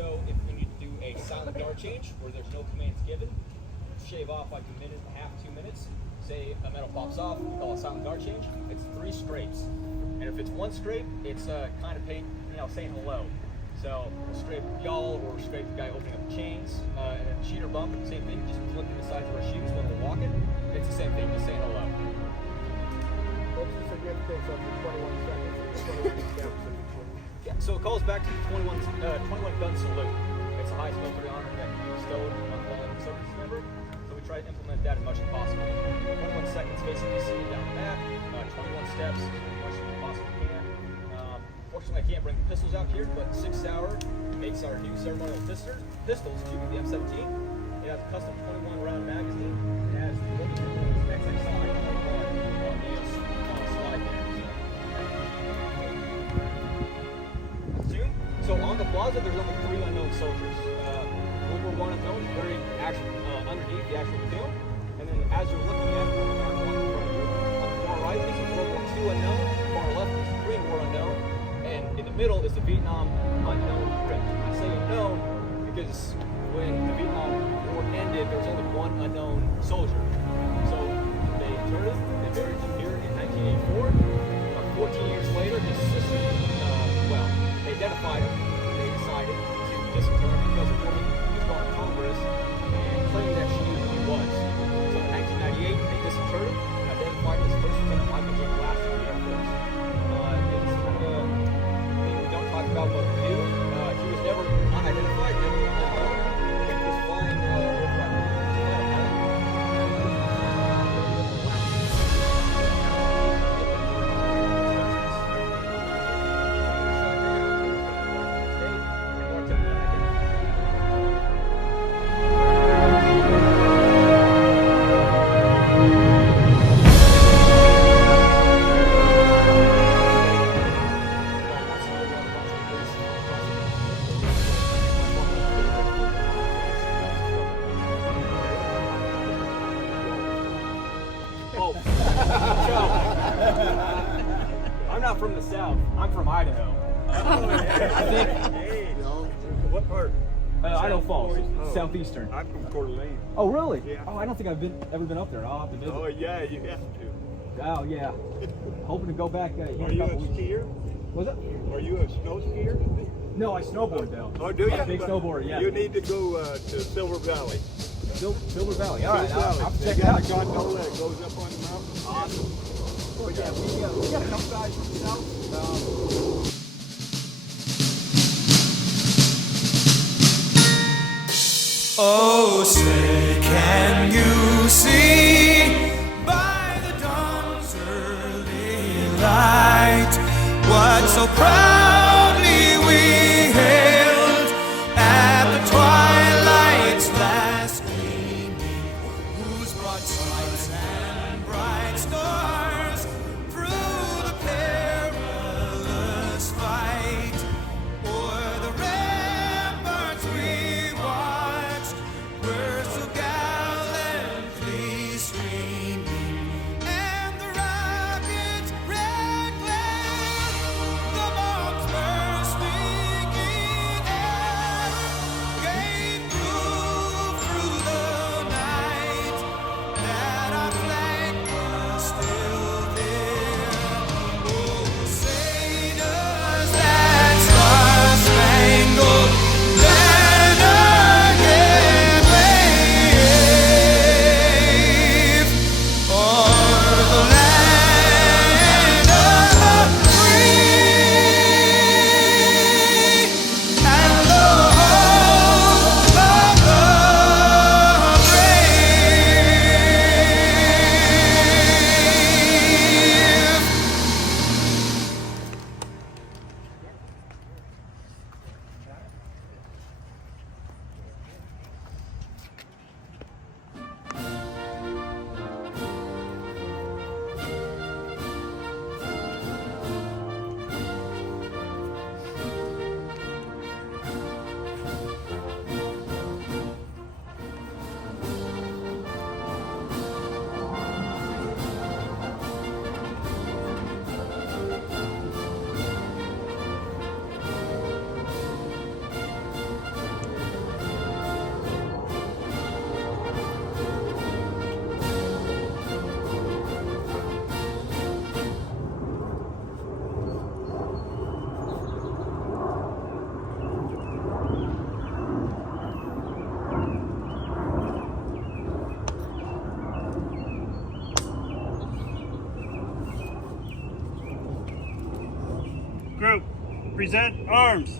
So if you need to do a silent guard change where there's no commands given, shave off like a minute and a half, 2 minutes. Say a metal pops off, we call it a silent guard change. It's 3 scrapes. And if it's 1 scrape, it's kind of saying hello. So we'll scrape y'all or scrape the guy opening up the chains. And then cheater bump, same thing, just flipping the sides of our shoes when we're walking. It's the same thing, just saying hello. What's the significance of the 21 seconds and the 21 steps in between? Yeah, so it calls back to the 21 gun salute. It's the highest military honor that can be bestowed on fallen service member. So we try to implement that as much as possible. 21 seconds basically sitting down the mat, 21 steps as much as we possibly can. Fortunately, I can't bring the pistols out here, but 6 Hour makes our new ceremonial pistols, the M17. It has a custom 21 round magazine. It has the XXI 21 on the slide there. So on the plaza, there's only 3 unknown soldiers. World War I unknown is buried underneath the actual tomb. And then as you're looking at it, on the far right is a World War II unknown. Far left is a Korean War unknown. And in the middle is the Vietnam unknown crypt. I say unknown because when the Vietnam War ended, there was only 1 unknown soldier. So they interred him, they buried him here in 1984. 14 years later, his sister, they identified him. They decided to disinter him because a woman was going to Congress and claimed that she knew who he was. So in 1998, they disinterred him and identified him as First Lieutenant Michael J. Glass of the Air Force. It's kind of a thing we don't talk about what we do. He was never unidentified, never unknown. He was flying over I'm not from the South. I'm from Idaho. I think. Hey, what part? Idaho Falls, southeastern. I'm from Coeur d'Alene. Oh, really? Yeah. Oh, I don't think I've ever been up there. I'll have to visit. Oh, yeah, you have to. Oh, yeah. Hoping to go back here Are in a you a couple weeks. skier? Was it? Are you a snow skier? No, I snowboard though. Oh, do you? I'm a big snowboarder, yeah. You need to go to Silver Valley. Silver Valley. All right, Silver Valley. I'll They check it got out. a gondola that goes up on the mountain. Awesome. Well, yeah, we got a couple guys from the South. Oh, say, can you see by the dawn's early light what so proudly we hailed at the twilight's last gleaming, whose broad stripes and bright stars through the perilous fight o'er the ramparts we watched were so gallantly streaming, and the rocket's red glare, the Present arms.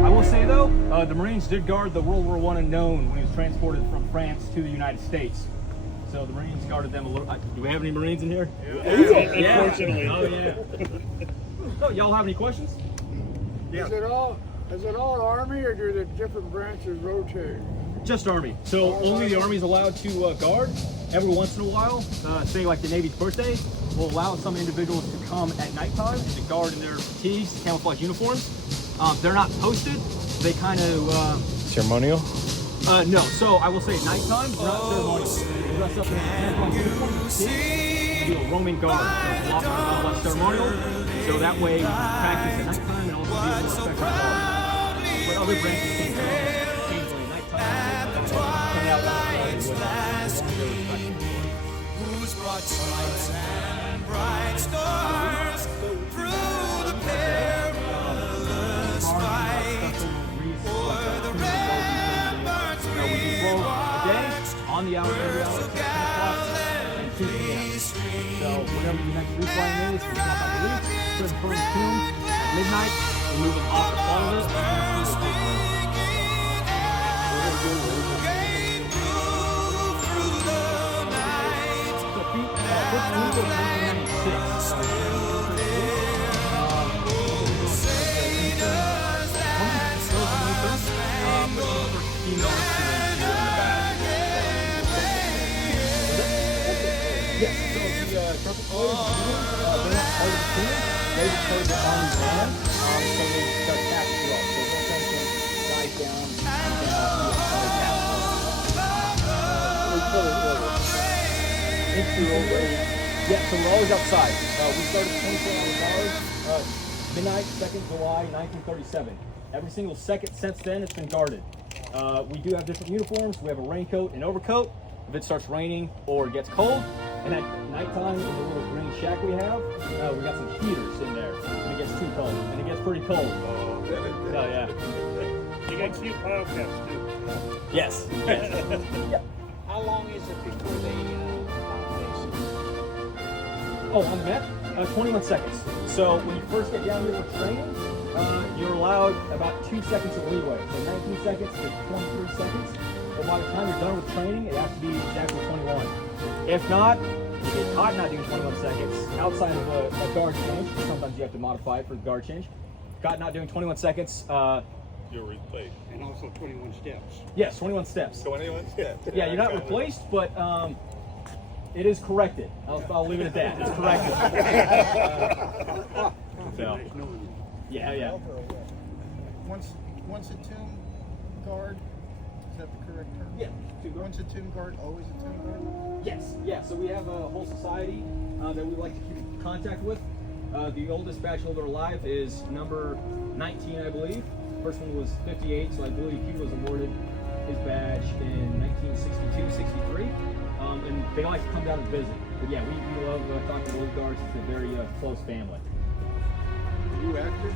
I will say though, the Marines did guard the World War I unknown when he was transported from France to the United States. So the Marines guarded them a little. Do we have any Marines in here? Yeah. Unfortunately. Oh yeah. So y'all have any questions? Yeah. Is it all Army, or do the different branches rotate? Just Army. So only the Army's allowed to guard. Every once in a while, say like the Navy's birthday, will allow some individuals to come at nighttime and to guard in their fatigues, camouflage uniforms. They're not posted. They kind of Ceremonial? no. So I will say at nighttime, they're not ceremonial. They dress up in camouflage uniforms, do a roaming guard. So it's a lot less ceremonial. So that way, you can practice at nighttime and also be able to respect the guard. But other branches can't do it. Occasionally at nighttime, hang out who's brought stripes and bright stars through the perilous fight for the ramparts we watched, on the hour, every hour, 10 o'clock, and 2 p.m. So whatever the next reflying is, we drop out the reef, put it in front of the tomb at midnight, and move them off the front of it, and it's yes, so the trumpet players, they're not part of the team. They just play the Army band, so they start tapping you up. So don't try to dive down and start tapping. Yeah, so we're always outside. We started 24 hours, midnight, 2nd July, 1937. Every single second since then, it's been guarded. We do have different uniforms. We have a raincoat and overcoat if it starts raining or it gets cold. And at nighttime, in the little green shack we have, we got some heaters in there when it gets too cold. And it gets pretty cold. Oh, yeah. You got cute pile caps too. Yes. Yeah. How long is it before they Oh, on the map? 21 seconds. So when you first get down here for training, you're allowed about 2 seconds of leeway. So 19 seconds to 23 seconds. but by the time you're done with training, it has to be exactly 21. If not, you get caught not doing 21 seconds outside of a guard change. Sometimes you have to modify it for the guard change. Caught not doing 21 seconds. You're replaced. And also 21 steps. Yes, 21 steps. 21 steps. Yeah, you're not replaced, but it is corrected. I'll leave it at that. It's corrected. So, yeah. Once a tomb guard, is that the correct term? Yeah, tomb guard. Once a tomb guard, always a tomb guard? Yes, yeah. So we have a whole society that we like to keep in contact with. The oldest bachelor that are alive is number 19, I believe. First one was 58, so I believe he was awarded his badge in 1962, 63. And they like to come down and visit. But yeah, we love talking to old guards. It's a very close family. Are you active?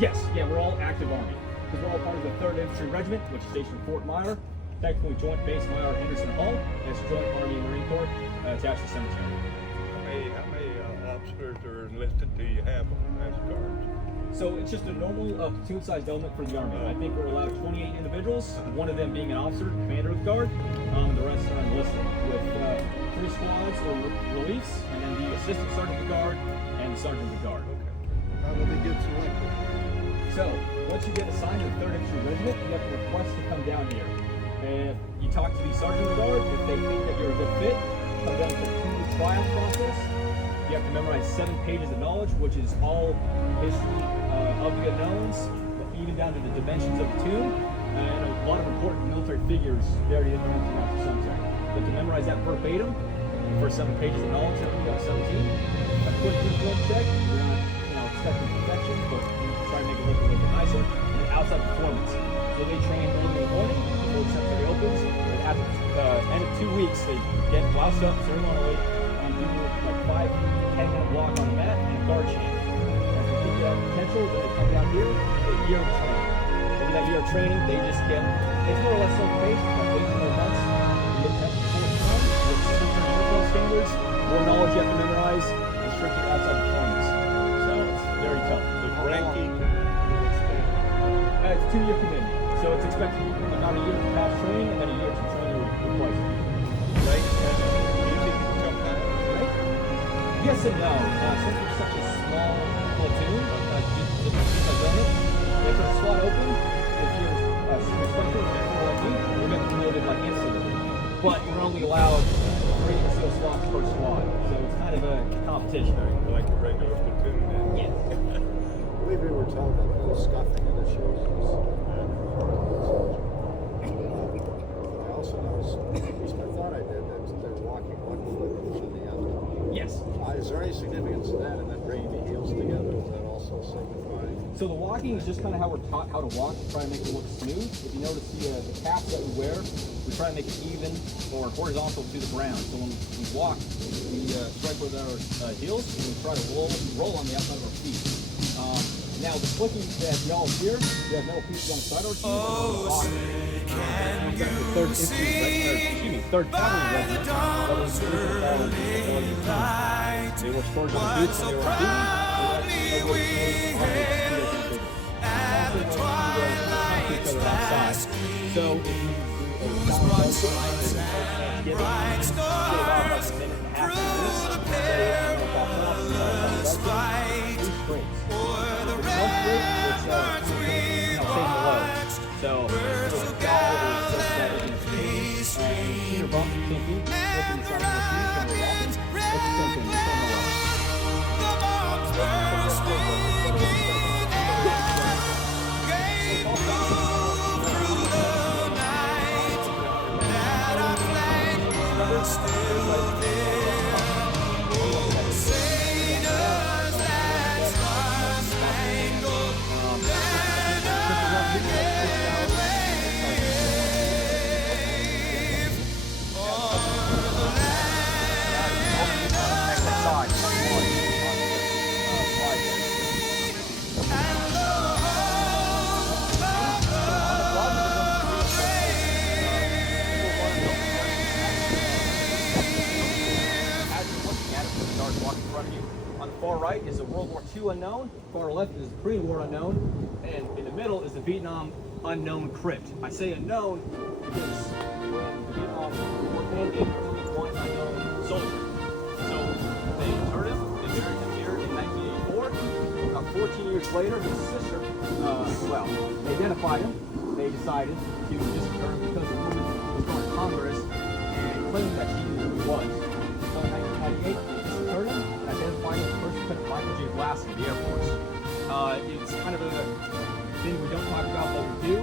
Yes, yeah, we're all active Army. Because we're all part of the 3rd Infantry Regiment, which is stationed in Fort Myer. Technically Joint Base Myer Henderson Hall. It's Joint Army and Marine Corps attached to the cemetery. How many officers or enlisted do you have as guards? So it's just a normal platoon-sized element for the Army. I think we're allowed 28 individuals, one of them being an officer, commander of the guard, and the rest are enlisted with 3 squads or reliefs, and then the assistant sergeant of the guard and the sergeant of the guard. How do they get selected? So once you get assigned to the 3rd Infantry Regiment, you have to request to come down here. And you talk to the sergeant of the guard. If they think that you're a good fit, come down for a 2-week tryout process. You have to memorize 7 pages of knowledge, which is all history of the unknowns, even down to the dimensions of the tomb, and a lot of important military figures buried in the National Cemetery. But to memorize that verbatim for 7 pages of knowledge, that we got 17. A quick uniform check. We're not, expecting perfection, but we try to make it look a little bit nicer. And then outside performance. So they train early in the morning before the cemetery opens, and after end of 2 weeks, they get bloused up ceremonially and do like 5-10-minute walk on the mat and a guard chant. If they think they have potential, then they come down here for a year of training. Over that year of training, they just get, it's more or less self-paced, about 8 more months. You get tested 4 times with stricter uniform standards, more knowledge you have to memorize, and stricter outside performance. So it's very tough. The ranking It's a 2-year commitment. So it's expected about a year to pass training and then a year to train your replacement. rank music sometimes. Right? Yes and no. Since we're such a small platoon, if the squad open, if you're a instructor like me, we're getting promoted like instantly. But we're only allowed 3 or so slots per squad. So it's kind of a competition. Like a regular platoon then. Yeah. I believe we were told that the scuffing of the shoes was I also noticed, at least I thought I did, that they're walking 1 foot to the other. Yes. Is there any significance to that, and then bringing the heels together, is that also signifying? So the walking is just kind of how we're taught how to walk to try to make it look smooth. If you notice the caps that we wear, we try to make it even or horizontal to the ground. So when we walk, we strike with our heels and we try to roll on the outside of our feet. Now the flicking that y'all hear, we have metal pieces on the side of our shoes. Oh, say, can you see 3rd by Cavalry the dawn's early light They were stored on the what boots so when they were proudly we hailed at the twilight's last gleam? So whose broad stripes and bright stars through the perilous fight o'er the ramparts we watched, were so gallantly streamed, and Ryan's red the bombs bursting within gave proof through the night that our flag was still there. Oh, say does that star-spangled banner yet wave o'er the land of and the hope of the As you're looking at it, the stars walking in front of you. On the far right is a World War II unknown. Far left is a Korean War unknown. And in the middle is the Vietnam unknown crypt. I say unknown because when the Vietnam War ended, only one unknown soldier. So they interred him. They buried him here in 1984. About 14 years later, his sister, they identified him. They decided to disinter him because the woman was going to Congress and claiming that she knew who he was. So in 1998, they disinterred him and identified him as First Lieutenant Michael J. Blassie of the Air Force. It's kind of a thing we don't talk about, but we do.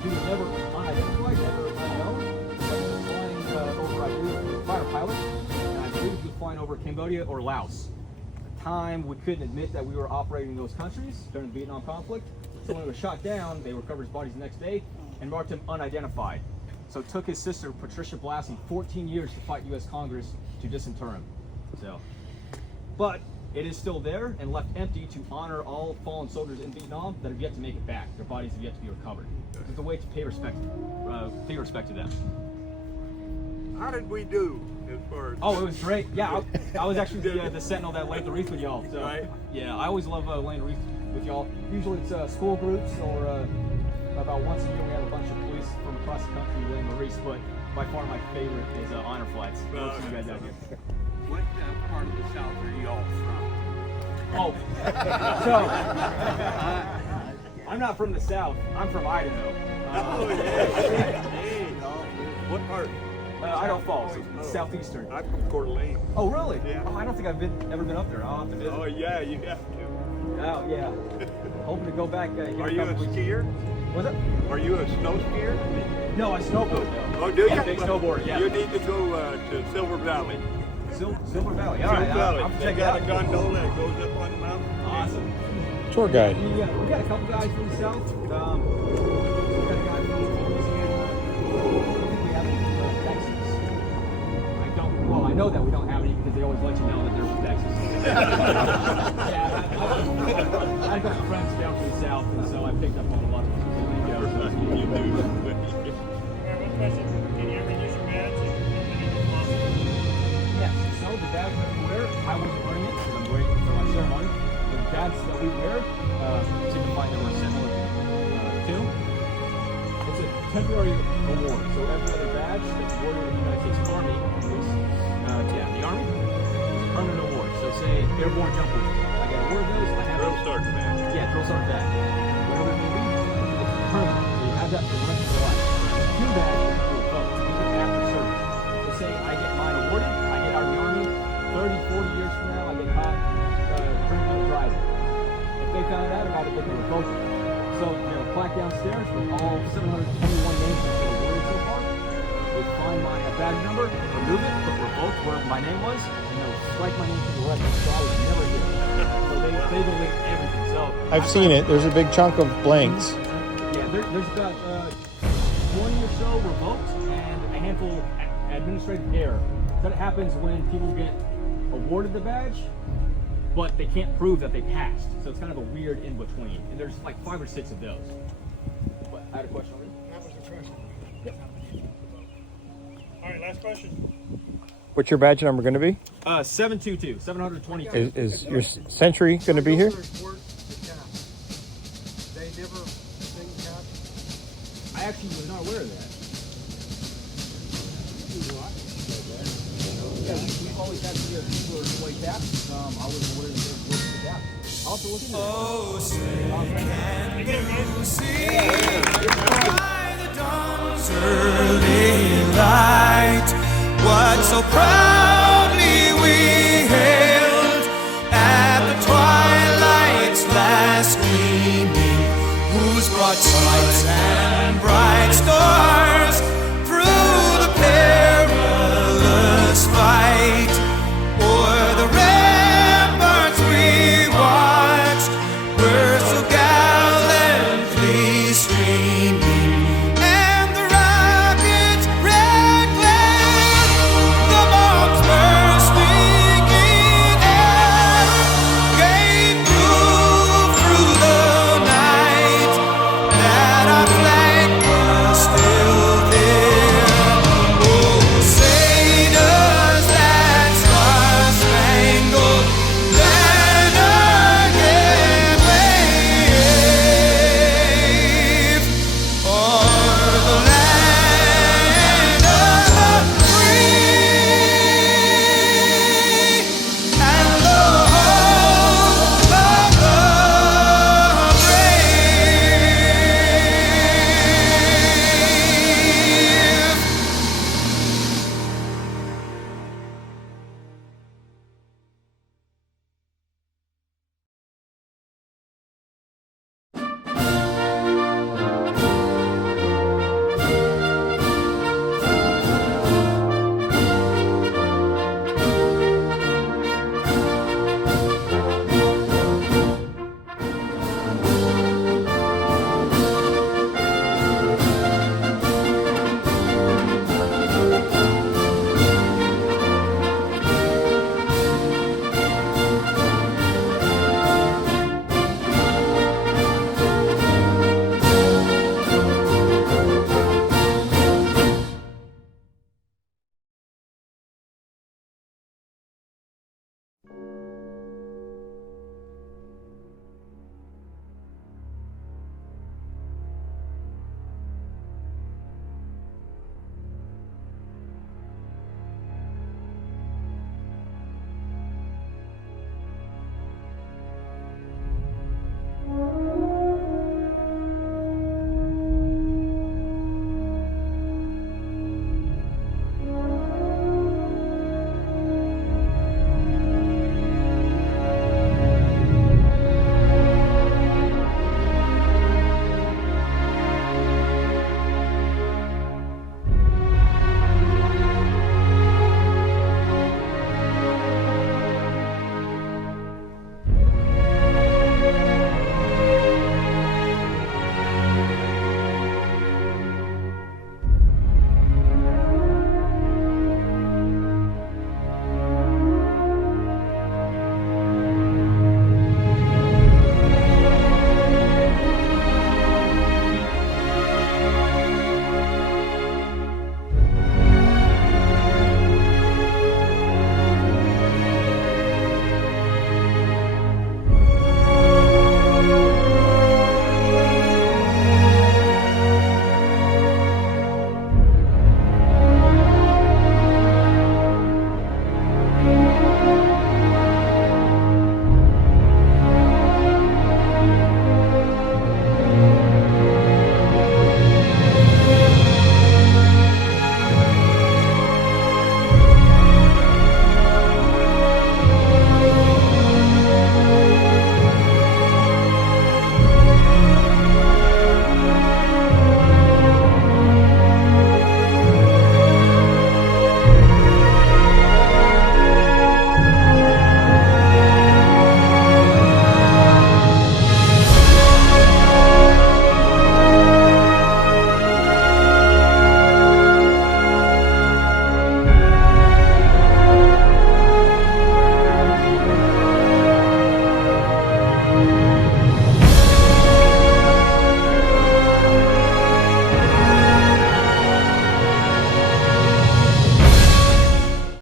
He was never unidentified, never unknown. He was flying over, I believe, fighter pilot, and I believe he was flying over Cambodia or Laos. At the time, we couldn't admit that we were operating in those countries during the Vietnam conflict. So when he was shot down, they recovered his body the next day and marked him unidentified. So it took his sister, Patricia Blassie, 14 years to fight U.S. Congress to disinter him. But it is still there and left empty to honor all fallen soldiers in Vietnam that have yet to make it back. Their bodies have yet to be recovered. It's a way to pay respect to them. How did we do as far as? Oh, it was great. Yeah, I was actually the sentinel that laid the wreath with y'all. So, Right. Yeah, I always love laying the wreath with y'all. Usually it's school groups or about once a year we have a bunch of police from across the country laying the wreath. But by far my favorite is honor flights. Most of you guys out here. What part of the South are y'all from? Oh, so I'm not from the South. I'm from Idaho. Oh yeah. What part? Idaho Falls, southeastern. I'm from Coeur d'Alene. Oh, really? Yeah. Oh, I don't think I've ever been up there. I'll have to visit. Oh yeah, you have to. Oh, yeah. Hoping to go back. Here Are in you a couple weeks. skier? Was it? Are you a snow skier? No, I snowboard though. Oh, do you? Yeah, big snowboard. Yeah. You need to go to Silver Valley. Silver Valley. All right. Silver Valley. I'll They check it got out. a gondola that goes up on the mountain. Awesome. Tour guide. Yeah, we got a couple guys from the south. We got a guy from Louisiana. I think we have one from Texas. I know that we don't have any because they always let you know that they're from Texas. Yeah, I got friends down from the south, and so I picked up on a lot of You do. Yes, so the badge that we wear, I wasn't wearing it because I'm waiting for my ceremony. The badge that we wear, signifying that we're sent to, it's a temporary award. So every other badge that's awarded in the United States Army, the Army, is a permanent award. So say airborne jump boots. I get awarded those. I have Drill sergeant man. Yeah, drill sergeant badge. Whatever it may be, it's permanent. So you have that for the rest of your life. Two badges will vote even after service. So say I get mine awarded, I get out of the Army, 30, 40 years from now, I get caught drinking and driving. If they found out about it, they could revoke it. So, plaque downstairs with all 721 names that have been awarded so far. They find my badge number, remove it, put revoke where my name was, and they'll strike my name to the record. So I was never here. So they delete everything. So I've seen it. There's a big chunk of blanks. Yeah, there's about 20 or so revoked and a handful administrative error. That happens when people get awarded the badge, but they can't prove that they passed. So it's kind of a weird in between. And there's like 5 or 6 of those. But I had a question already. That was the question. All right, last question. What's your badge number going to be? 722, 722. Is your century going to be here? They never sing cap. I actually was not aware of that. Yeah, we've always had people who are display caps. I wasn't aware that they were supposed to cap. I'll have to look into that. Oh, say, can you see by the dawn's early light what so proudly we hailed at the twilight's last gleaming, whose broad stripes and bright stars